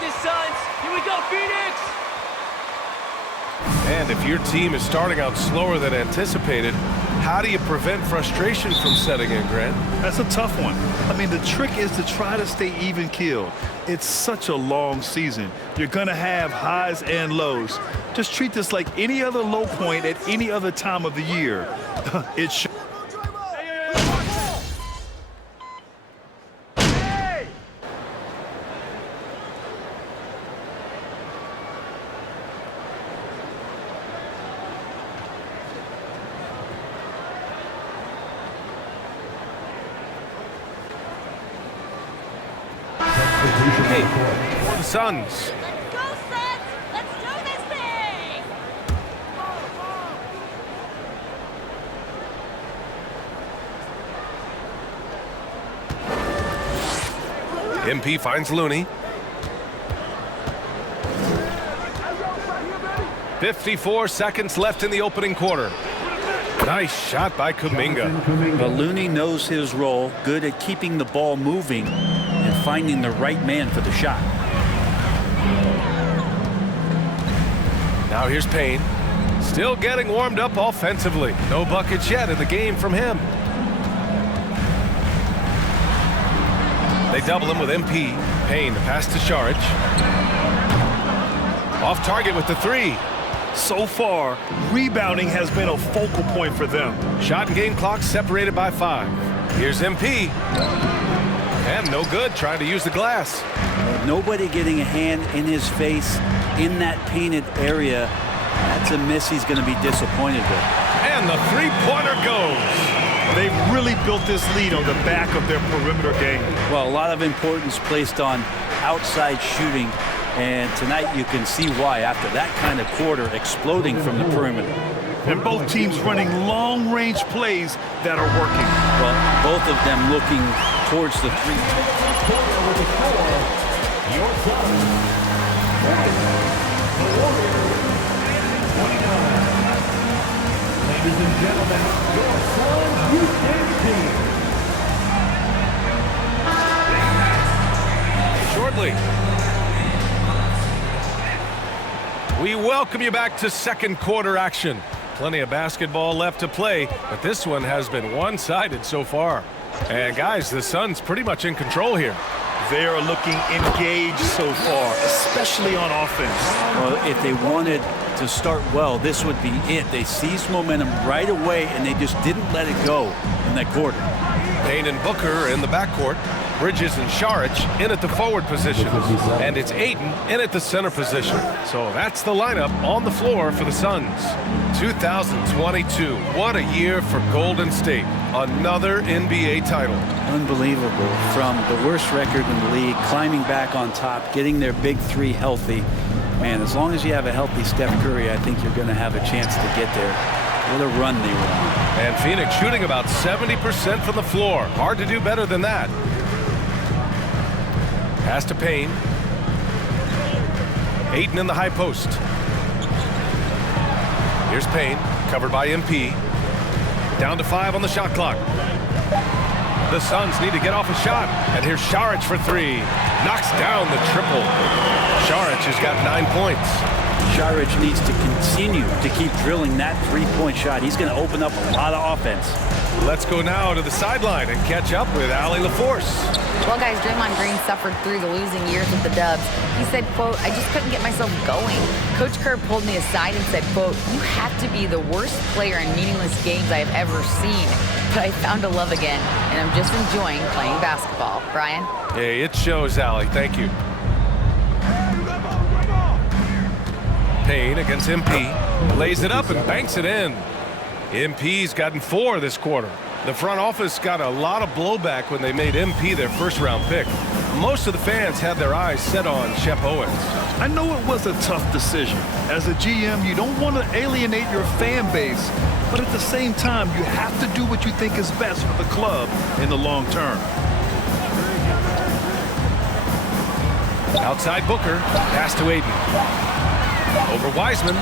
this, Suns. Here we go, Phoenix! And if your team is starting out slower than anticipated, how do you prevent frustration from setting in, Grant? That's a tough one. I mean, the trick is to try to stay even-keeled. It's such a long season. You're going to have highs and lows. Just treat this like any other low point at any other time of the year. It should. Hey, for the Suns. Let's go, Suns! Let's do this thing! MP finds Looney. 54 seconds left in the opening quarter. Nice shot by Kuminga. But Looney knows his role, good at keeping the ball moving and finding the right man for the shot. Now here's Payne. Still getting warmed up offensively. No buckets yet in the game from him. They double him with MP. Payne to pass to Saric. Off target with the three. So far, rebounding has been a focal point for them. Shot and game clock separated by 5. Here's MP. And no good, trying to use the glass. Nobody getting a hand in his face in that painted area. That's a miss he's going to be disappointed with. And the three-pointer goes. They've really built this lead on the back of their perimeter game. Well, a lot of importance placed on outside shooting. And tonight you can see why after that kind of quarter exploding from the perimeter. And both teams running long-range plays that are working. Well, both of them looking towards the three. Ladies and gentlemen, your Suns youth team. Shortly. We welcome you back to second quarter action. Plenty of basketball left to play, but this one has been one-sided so far. And guys, the Suns pretty much in control here. They are looking engaged so far, especially on offense. Well, if they wanted to start well, this would be it. They seized momentum right away, and they just didn't let it go in that quarter. Payne and Booker in the backcourt. Bridges and Saric in at the forward position. And it's Ayton in at the center position. So that's the lineup on the floor for the Suns. 2022. What a year for Golden State. Another NBA title. Unbelievable. From the worst record in the league, climbing back on top, getting their big three healthy. Man, as long as you have a healthy Steph Curry, I think you're going to have a chance to get there. What a run they were on. And Phoenix shooting about 70% from the floor. Hard to do better than that. Pass to Payne. Ayton in the high post. Here's Payne, covered by MP. Down to 5 on the shot clock. The Suns need to get off a shot. And here's Saric for 3. Knocks down the triple. Saric has got 9 points. Saric needs to continue to keep drilling that three-point shot. He's going to open up a lot of offense. Let's go now to the sideline and catch up with Allie LaForce. Well, guys, Draymond Green suffered through the losing years with the Dubs. He said, quote, "I just couldn't get myself going." Coach Kerr pulled me aside and said, quote, "You have to be the worst player in meaningless games I have ever seen. But I found a love again, and I'm just enjoying playing basketball." Brian? Hey, it shows, Allie. Thank you. Payne against MP. Lays it up and banks it in. MP's gotten 4 this quarter. The front office got a lot of blowback when they made MP their first-round pick. Most of the fans had their eyes set on Shep Owens. I know it was a tough decision. As a GM, you don't want to alienate your fan base, but at the same time, you have to do what you think is best for the club in the long term. Outside Booker, pass to Ayton. Over Wiseman.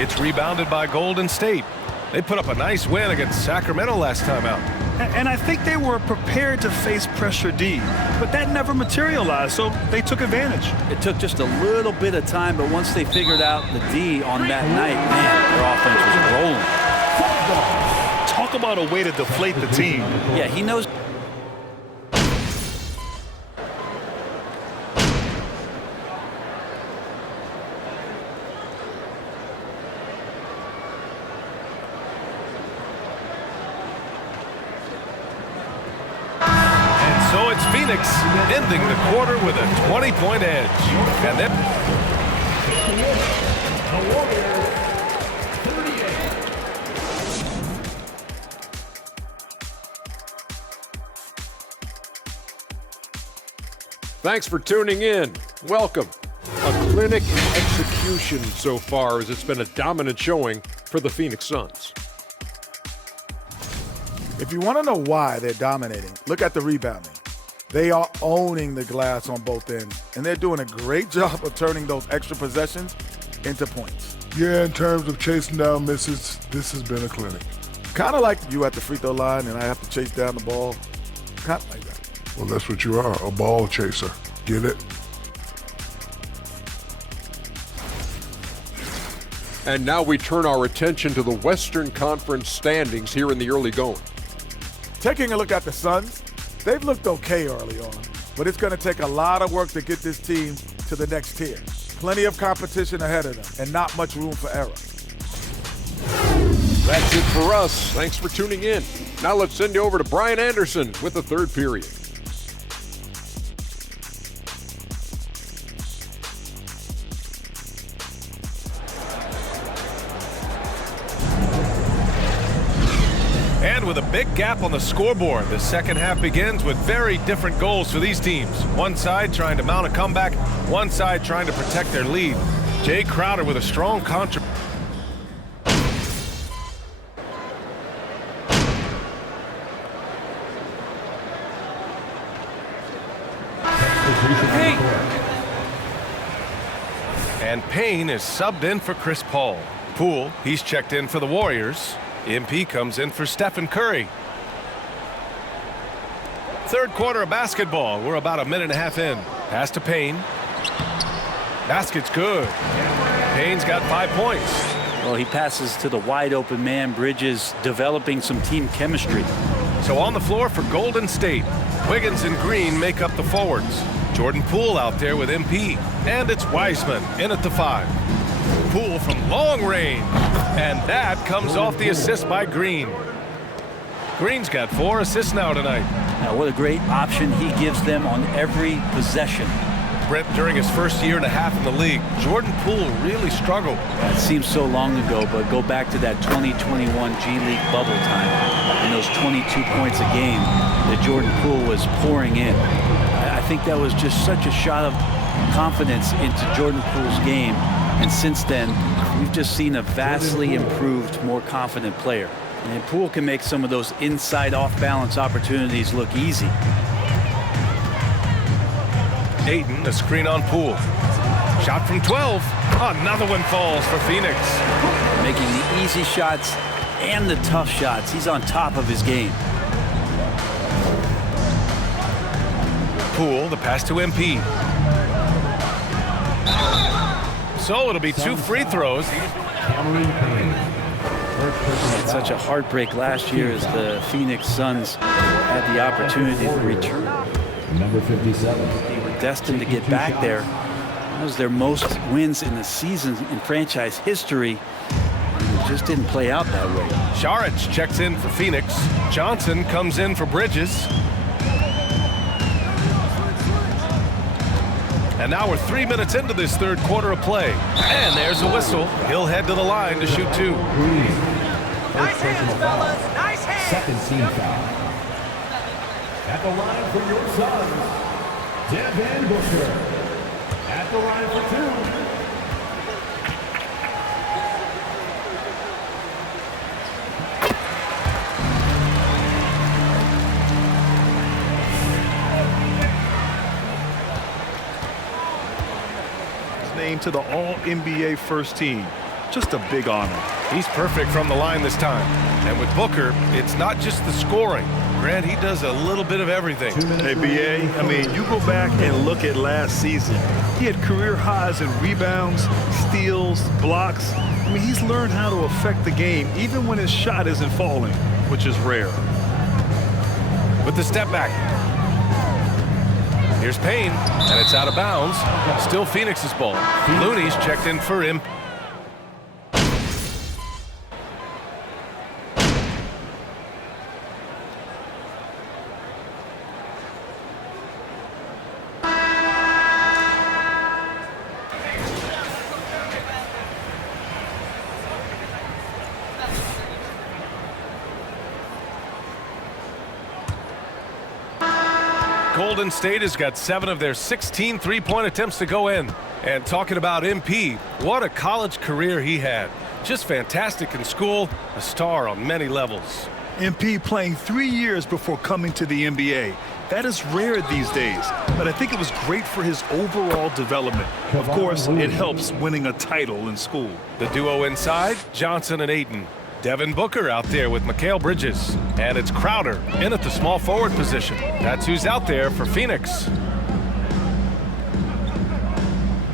It's rebounded by Golden State. They put up a nice win against Sacramento last time out. And I think they were prepared to face pressure D, but that never materialized, so they took advantage. It took just a little bit of time, but once they figured out the D on that night, man, their offense was rolling. Talk about a way to deflate the team. Yeah, he knows. So it's Phoenix ending the quarter with a 20-point edge. And then The Warriors, 38. Thanks for tuning in. Welcome. A clinic execution so far, as it's been a dominant showing for the Phoenix Suns. If you want to know why they're dominating, look at the rebounding. They are owning the glass on both ends, and they're doing a great job of turning those extra possessions into points. Yeah, in terms of chasing down misses, this has been a clinic. Kind of like you at the free throw line and I have to chase down the ball. Kind of like that. Well, that's what you are, a ball chaser. Get it? And now we turn our attention to the Western Conference standings here in the early going. Taking a look at the Suns, they've looked okay early on, but it's going to take a lot of work to get this team to the next tier. Plenty of competition ahead of them and not much room for error. That's it for us. Thanks for tuning in. Now let's send you over to Brian Anderson with the third period. And with a big gap on the scoreboard, the second half begins with very different goals for these teams. One side trying to mount a comeback, one side trying to protect their lead. Jay Crowder with a strong contribution. And Payne is subbed in for Chris Paul. Poole, he's checked in for the Warriors. MP comes in for Stephen Curry. Third quarter of basketball. We're about a minute and a half in. Pass to Payne. Basket's good. Payne's got 5 points. Well, he passes to the wide open man. Bridges developing some team chemistry. So on the floor for Golden State, Wiggins and Green make up the forwards. Jordan Poole out there with MP. And it's Wiseman in at the 5. Poole from long range. And that comes off the assist by Green. Green's got 4 assists now tonight. Now, what a great option he gives them on every possession. Brent, during his first year and a half in the league, Jordan Poole really struggled. It seems so long ago, but go back to that 2021 G League bubble time and those 22 points a game that Jordan Poole was pouring in. I think that was just such a shot of confidence into Jordan Poole's game. And since then, we've just seen a vastly improved, more confident player. And Poole can make some of those inside off-balance opportunities look easy. Ayton, a screen on Poole. Shot from 12. Another one falls for Phoenix. Making the easy shots and the tough shots. He's on top of his game. Poole, the pass to MP. So it'll be 2 free throws. It's such a heartbreak last year as the Phoenix Suns had the opportunity to return. Number 57. They were destined to get back there. That was their most wins in the season in franchise history. It just didn't play out that way. Šarić checks in for Phoenix. Johnson comes in for Bridges. And now we're 3 minutes into this third quarter of play. And there's a whistle. He'll head to the line to shoot 2. Nice hands, fellas. Nice hands. Second team foul. At the line for your Suns, Devin Booker. At the line for 2. Named to the All-NBA first team. Just a big honor. He's perfect from the line this time. And with Booker, it's not just the scoring. Grant, he does a little bit of everything. Hey, B.A., I mean, you go back and look at last season. He had career highs in rebounds, steals, blocks. I mean, he's learned how to affect the game even when his shot isn't falling, which is rare. With the step back. Here's Payne, and it's out of bounds. Still Phoenix's ball. Looney's checked in for him. Golden State has got 7 of their 16 three-point attempts to go in. And talking about MP, what a college career he had. Just fantastic in school, a star on many levels. MP playing 3 years before coming to the NBA. That is rare these days, but I think it was great for his overall development. Of course, it helps winning a title in school. The duo inside, Johnson and Ayton. Devin Booker out there with Mikal Bridges. And it's Crowder in at the small forward position. That's who's out there for Phoenix.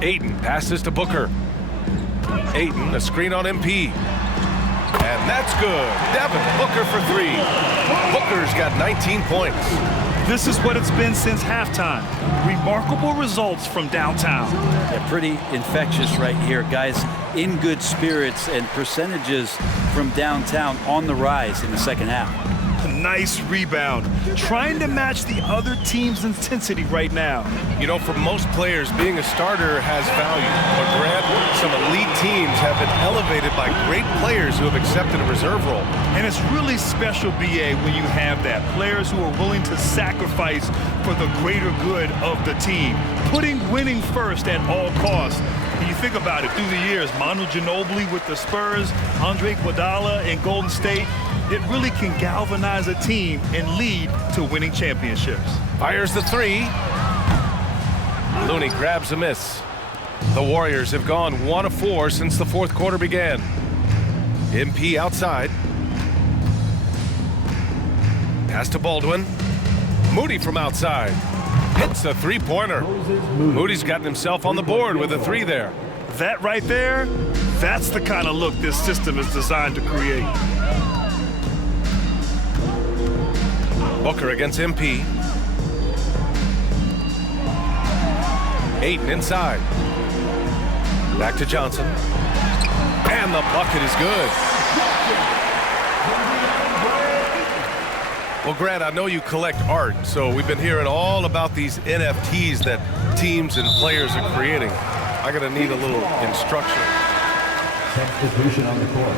Ayton passes to Booker. Ayton, a screen on MP. And that's good. Devin Booker for 3. Booker's got 19 points. This is what it's been since halftime. Remarkable results from downtown. Yeah, pretty infectious right here, guys. In good spirits, and percentages from downtown on the rise in the second half. Nice rebound. Trying to match the other team's intensity right now. You know, for most players, being a starter has value. But Grant, some elite teams have been elevated by great players who have accepted a reserve role. And it's really special, B.A., when you have that. Players who are willing to sacrifice for the greater good of the team. Putting winning first at all costs. And you think about it, through the years, Manu Ginobili with the Spurs, Andre Iguodala in Golden State, it really can galvanize a team and lead to winning championships. Fires the 3. Looney grabs a miss. The Warriors have gone 1 of 4 since the fourth quarter began. MP outside. Pass to Baldwin. Moody from outside. Hits a three-pointer. Moody's gotten himself on the board with a 3 there. That right there, that's the kind of look this system is designed to create. Booker against MP. Ayton inside. Back to Johnson. And the bucket is good. Well, Grant, I know you collect art, so we've been hearing all about these NFTs that teams and players are creating. I'm going to need a little instruction. Substitution on the court.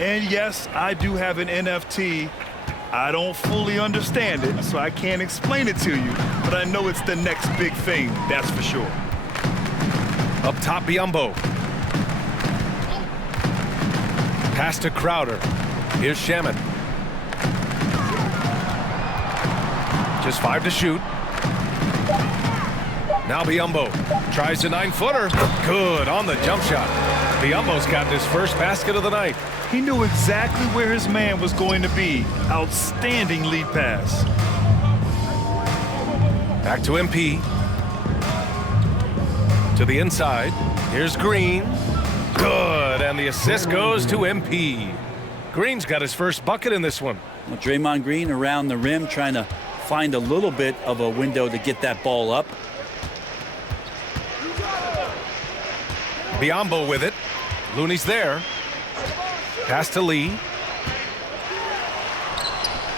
And yes, I do have an NFT. I don't fully understand it, so I can't explain it to you, but I know it's the next big thing, that's for sure. Up top, Biyombo. Pass to Crowder. Here's Shaman. Just 5 to shoot. Now Biyombo tries a 9-footer. Good on the jump shot. Biyombo's gotten his first basket of the night. He knew exactly where his man was going to be. Outstanding lead pass. Back to MP. To the inside. Here's Green. Good, and the assist goes to MP. Green's got his first bucket in this one. Well, Draymond Green around the rim trying to find a little bit of a window to get that ball up. Biyombo with it. Looney's there. Pass to Lee.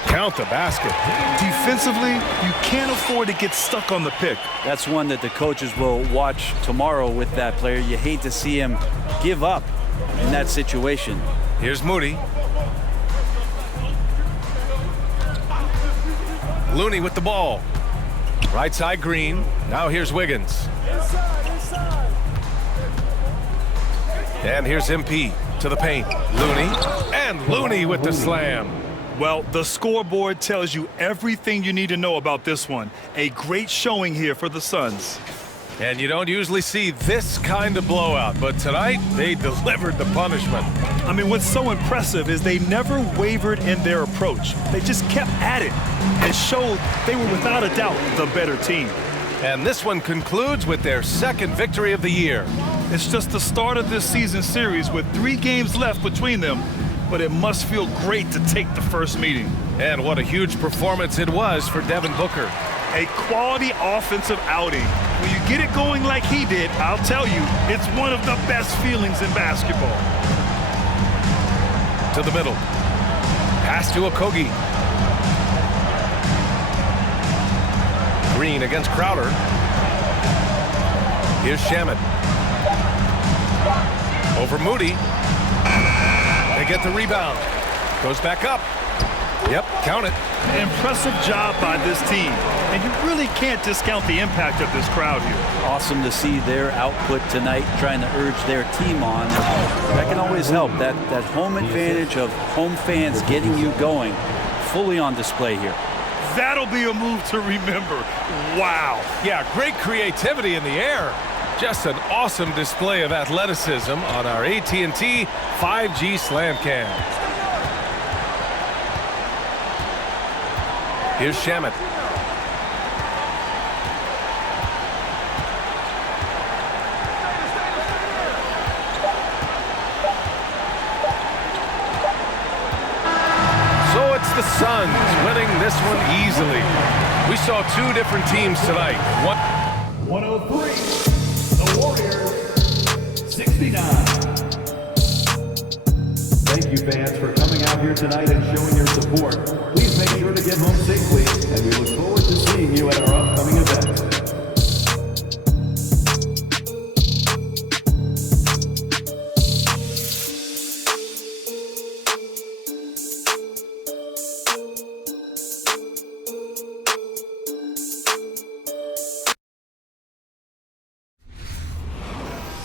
Count the basket. Defensively, you can't afford to get stuck on the pick. That's one that the coaches will watch tomorrow with that player. You hate to see him give up in that situation. Here's Moody. Looney with the ball. Right side Green. Now here's Wiggins. And here's MP to the paint. Looney. And Looney with the slam. Well, the scoreboard tells you everything you need to know about this one. A great showing here for the Suns. And you don't usually see this kind of blowout, but tonight they delivered the punishment. I mean, what's so impressive is they never wavered in their approach. They just kept at it and showed they were without a doubt the better team. And this one concludes with their second victory of the year. It's just the start of this season series with 3 games left between them, but it must feel great to take the first meeting. And what a huge performance it was for Devin Booker. A quality offensive outing. When you get it going like he did, I'll tell you, it's one of the best feelings in basketball. To the middle. Pass to Okogie. Green against Crowder. Here's Shamet. Over Moody. They get the rebound. Goes back up. Yep, count it. Impressive job by this team. And you really can't discount the impact of this crowd here. Awesome to see their output tonight, trying to urge their team on. That can always help. That home advantage of home fans getting you going, fully on display here. That'll be a move to remember. Wow. Yeah, great creativity in the air. Just an awesome display of athleticism on our AT&T 5G Slam Cam. Here's Shamet. So it's the Suns winning this one easily. We saw 2 different teams tonight. 103, the Warriors, 69. Thank you, fans, for coming out here tonight and showing your support. Please make sure to get home safely, and we look forward to seeing you